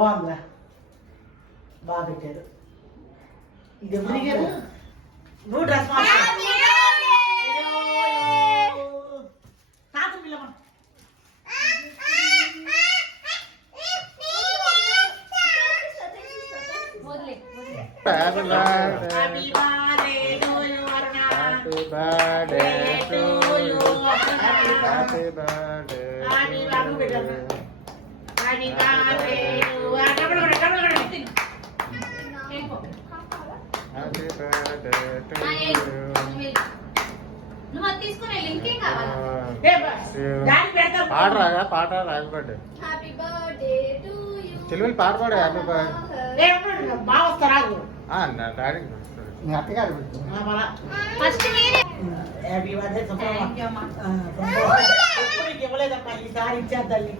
బాగుందా బాగా పెట్టారు ఇది ఎప్పుడు నువ్వు డ్రెస్ తాత పిల్లమ్మ Happy birthday to you, Arna. Happy birthday to you. Happy birthday. Happy birthday to you. నువ్వు అది తీసుకునే లింక్ ఏం కావాలా పాట రాగా పాట రాయబడ్డే హ్యాపీ బర్త్డే టు యు చెల్లెలు పాట పాడే హ్యాపీ బర్త్డే బాగా వస్తారా నా డాడీ మీ అత్తగారు ఫస్ట్ మీరే హ్యాపీ బర్త్డే ఎప్పుడు ఇవ్వలేదమ్మా ఈసారి ఇచ్చేద్దాన్ని